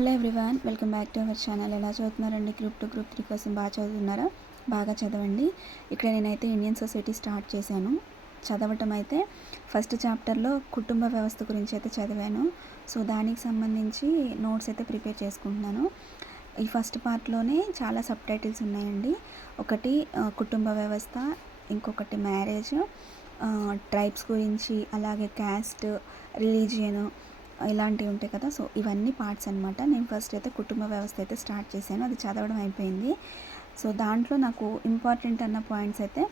Hello everyone, welcome back to our channel. ఎలా చదువుతున్నారండి? Group 2 group 3 కోసం బాగా చదువుతున్నారా? బాగా చదవండి. ఇక్కడ నేనైతే ఇండియన్ సొసైటీ స్టార్ట్ చేశాను. చదవటం అయితే ఫస్ట్ చాప్టర్లో కుటుంబ వ్యవస్థ గురించి అయితే చదివాను. సో దానికి సంబంధించి నోట్స్ అయితే ప్రిపేర్ చేసుకుంటున్నాను. ఈ ఫస్ట్ పార్ట్లోనే చాలా సబ్ టైటిల్స్ ఉన్నాయండి. ఒకటి కుటుంబ వ్యవస్థ, ఇంకొకటి మ్యారేజ్, ట్రైబ్స్ గురించి, అలాగే క్యాస్ట్, రిలీజియన్, ఇలాంటివి ఉంటాయి కదా. సో ఇవన్నీ పార్ట్స్ అనమాట. నేను ఫస్ట్ అయితే కుటుంబ వ్యవస్థ అయితే స్టార్ట్ చేశాను. అది చదవడం అయిపోయింది. సో దాంట్లో నాకు ఇంపార్టెంట్ అన్న పాయింట్స్ అయితే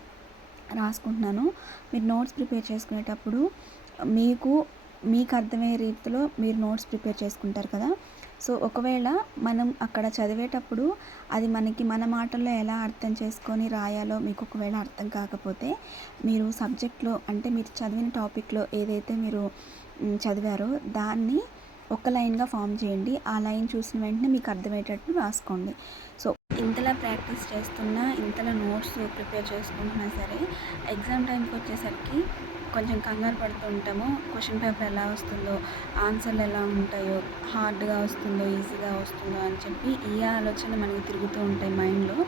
రాసుకుంటున్నాను. మీరు నోట్స్ ప్రిపేర్ చేసుకునేటప్పుడు మీకు అర్థమయ్యే రీతిలో మీరు నోట్స్ ప్రిపేర్ చేసుకుంటారు కదా. సో ఒకవేళ మనం అక్కడ చదివేటప్పుడు అది మన మాటల్లో ఎలా అర్థం చేసుకొని రాయాలో మీకు ఒకవేళ అర్థం కాకపోతే, మీరు సబ్జెక్ట్లో అంటే మీరు చదివిన టాపిక్లో ఏదైతే మీరు చదివారో దాన్ని ఒక లైన్గా ఫామ్ చేయండి. ఆ లైన్ చూసిన వెంటనే మీకు అర్థమయ్యేటట్టు రాసుకోండి. సో ఇంతలా ప్రాక్టీస్ చేస్తున్నా, ఇంతలా నోట్స్ ప్రిపేర్ చేసుకుంటున్నా సరే, ఎగ్జామ్ టైంకి వచ్చేసరికి కొంచెం కంగారు పడుతూ ఉంటాము. క్వశ్చన్ పేపర్ ఎలా వస్తుందో, ఆన్సర్లు ఎలా ఉంటాయో, హార్డ్గా వస్తుందో, ఈజీగా వస్తుందో అని చెప్పి ఈ ఆలోచన మనకి తిరుగుతూ ఉంటాయి మైండ్లో.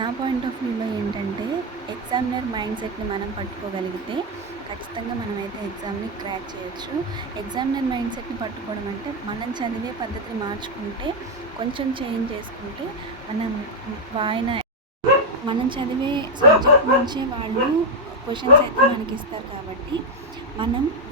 నా పాయింట్ ఆఫ్ వ్యూలో ఏంటంటే, ఎగ్జామినర్ మైండ్ సెట్ని మనం పట్టుకోగలిగితే ఖచ్చితంగా మనమైతే ఎగ్జామ్ని క్రాక్ చేయొచ్చు. ఎగ్జామినర్ మైండ్ సెట్ని పట్టుకోవడం అంటే మనం చదివే పద్ధతిని మార్చుకుంటే, కొంచెం చేంజ్ చేసుకుంటే, మనం చదివే సబ్జెక్ట్ నుంచే వాళ్ళు క్వశ్చన్స్ అయితే మనకి ఇస్తారు కాబట్టి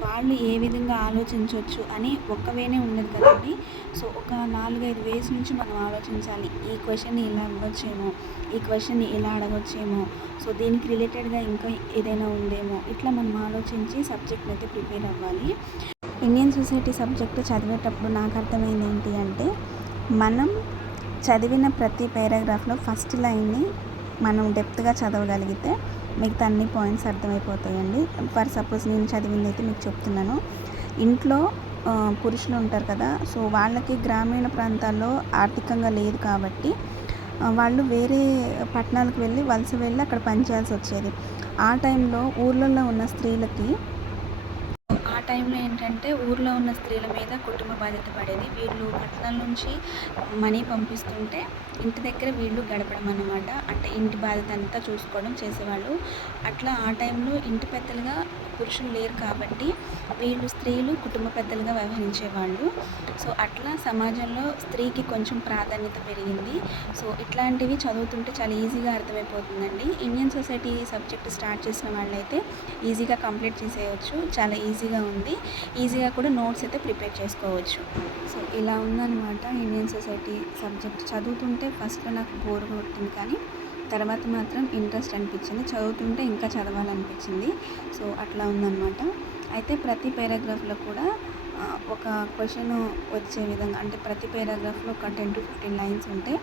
వాళ్ళు ఏ విధంగా ఆలోచించవచ్చు అని ఒక్క వేనే ఉండదు కదండి. సో ఒక 4-5 వేస్ నుంచి మనం ఆలోచించాలి. ఈ క్వశ్చన్ని ఇలా అవ్వచ్చేమో, ఈ క్వశ్చన్ని ఇలా అడగొచ్చేమో, సో దీనికి రిలేటెడ్గా ఇంకా ఏదైనా ఉందేమో, ఇట్లా మనం ఆలోచించి సబ్జెక్ట్ అయితే ప్రిపేర్ అవ్వాలి. ఇండియన్ సొసైటీ సబ్జెక్టు చదివేటప్పుడు నాకు అర్థమైంది ఏంటి అంటే, మనం చదివిన ప్రతి పారాగ్రాఫ్లో ఫస్ట్ లైన్ని మనం డెప్త్గా చదవగలిగితే మిగతా అన్ని పాయింట్స్ అర్థమైపోతాయండి. ఫర్ సపోజ్ నేను చదివింది అయితే మీకు చెప్తున్నాను. ఇంట్లో పురుషులు ఉంటారు కదా. సో వాళ్ళకి గ్రామీణ ప్రాంతాల్లో ఆర్థికంగా లేదు కాబట్టి వాళ్ళు వేరే పట్టణాలకు వలస వెళ్ళి అక్కడ పనిచేయాల్సి వచ్చేది. ఆ టైంలో ఊర్లలో ఉన్న స్త్రీలకి ఏంటంటే ఊర్లో ఉన్న స్త్రీల మీద కుటుంబ బాధ్యత పడేది. వీళ్ళు పట్టణాల నుంచి మనీ పంపిస్తుంటే ఇంటి దగ్గర వీళ్ళు గడపడం అన్నమాట. అంటే ఇంటి బాధ్యత అంతా చూసుకోవడం చేసేవాళ్ళు. అట్లా ఆ టైంలో ఇంటి పెద్దలుగా పురుషులు లేరు కాబట్టి స్త్రీలు కుటుంబ పెద్దలుగా వ్యవహరించేవాళ్ళు. సో అట్లా సమాజంలో స్త్రీకి కొంచెం ప్రాధాన్యత పెరిగింది. సో ఇట్లాంటివి చదువుతుంటే చాలా ఈజీగా అర్థమైపోతుందండి. ఇండియన్ సొసైటీ సబ్జెక్ట్ స్టార్ట్ చేసిన వాళ్ళైతే ఈజీగా కంప్లీట్ చేసేయచ్చు. చాలా ఈజీగా ఉంది. ఈజీగా కూడా నోట్స్ అయితే ప్రిపేర్ చేసుకోవచ్చు. సో ఇలా ఉందన్నమాట ఇండియన్ సొసైటీ సబ్జెక్ట్. చదువుతుంటే ఫస్ట్లో నాకు బోర్ కొట్టింది, కానీ తర్వాత మాత్రం ఇంట్రెస్ట్ అనిపించింది. చదువుతుంటే ఇంకా చదవాలనిపించింది. సో అట్లా ఉందన్నమాట. అయితే ప్రతి పారాగ్రాఫ్లో కూడా ఒక క్వశ్చన్ వచ్చే విధంగా, అంటే ప్రతి పారాగ్రాఫ్లో ఒక 10-15 లైన్స్ ఉంటే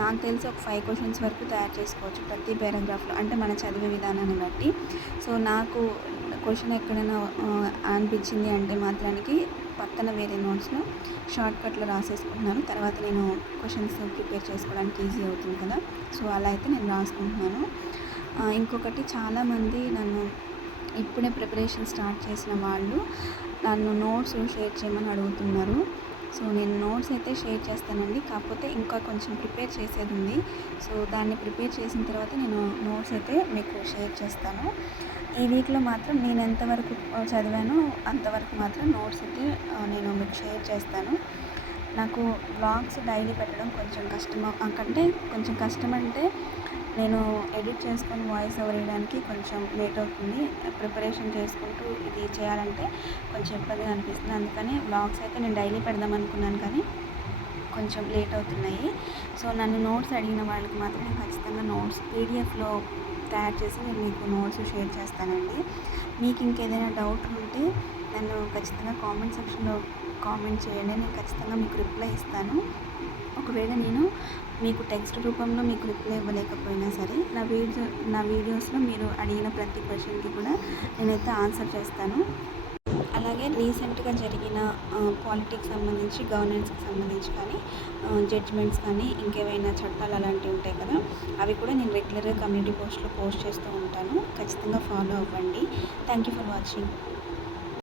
నాకు తెలిసి ఒక 5 క్వశ్చన్స్ వరకు తయారు చేసుకోవచ్చు ప్రతి పారాగ్రాఫ్లో, అంటే మన చదివే విధానాన్ని బట్టి. సో నాకు క్వశ్చన్ ఎక్కడైనా అనిపించింది అంటే మాత్రానికి పక్కన వేరే నోట్స్లో షార్ట్కట్లో రాసేసుకుంటున్నాను. తర్వాత నేను క్వశ్చన్స్ ప్రిపేర్ చేసుకోవడానికి ఈజీ అవుతుంది కదా. సో అలా అయితే నేను రాసుకుంటున్నాను. ఇంకొకటి, చాలామంది ఇప్పుడే ప్రిపరేషన్ స్టార్ట్ చేసిన వాళ్ళు నన్ను నోట్స్ షేర్ చేయమని అడుగుతున్నారు. సో నేను నోట్స్ అయితే షేర్ చేస్తానండి. కాకపోతే ఇంకా కొంచెం ప్రిపేర్ చేసేది ఉంది. సో దాన్ని ప్రిపేర్ చేసిన తర్వాత నేను నోట్స్ అయితే మీకు షేర్ చేస్తాను. ఈ వీక్లో మాత్రం నేను ఎంతవరకు చదివానో అంతవరకు మాత్రం నోట్స్ అయితే నేను మీకు షేర్ చేస్తాను. నాకు వ్లాగ్స్ డైలీ పెట్టడం కొంచెం కష్టం అంటే నేను ఎడిట్ చేసుకొని వాయిస్ ఓవర్ వేయడానికి కొంచెం లేట్ అవుతుంది. ప్రిపరేషన్ చేసుకుంటూ ఇది చేయాలంటే కొంచెం ఇబ్బందిగా అనిపిస్తుంది. అందుకని వ్లాగ్స్ అయితే నేను డైలీ పెడదాం అనుకున్నాను, కానీ కొంచెం లేట్ అవుతున్నాయి. సో నన్ను నోట్స్ అడిగిన వాళ్ళకి మాత్రం నేను ఖచ్చితంగా నోట్స్ పీడిఎఫ్లో తయారు చేసి నేను మీకు నోట్స్ షేర్ చేస్తానండి. మీకు ఇంకేదైనా డౌట్ ఉంటే నన్ను ఖచ్చితంగా కామెంట్ సెక్షన్లో కామెంట్ చేయండి. నేను ఖచ్చితంగా మీకు రిప్లై ఇస్తాను. ఒకవేళ నేను మీకు టెక్స్ట్ రూపంలో మీకు రిప్లై ఇవ్వలేకపోయినా సరే, నా వీడియోస్లో మీరు అడిగిన ప్రతి క్వశ్చన్కి కూడా నేనైతే ఆన్సర్ చేస్తాను. అలాగే రీసెంట్గా జరిగిన పాలిటిక్స్ సంబంధించి, గవర్నెన్స్కి సంబంధించి కానీ, జడ్జ్మెంట్స్ కానీ, ఇంకేమైనా చట్టాలు అలాంటివి ఉంటాయి కదా, అవి కూడా నేను రెగ్యులర్గా కమ్యూనిటీ పోస్ట్లో పోస్ట్ చేస్తూ ఉంటాను. ఖచ్చితంగా ఫాలో అవ్వండి. Thank you for watching.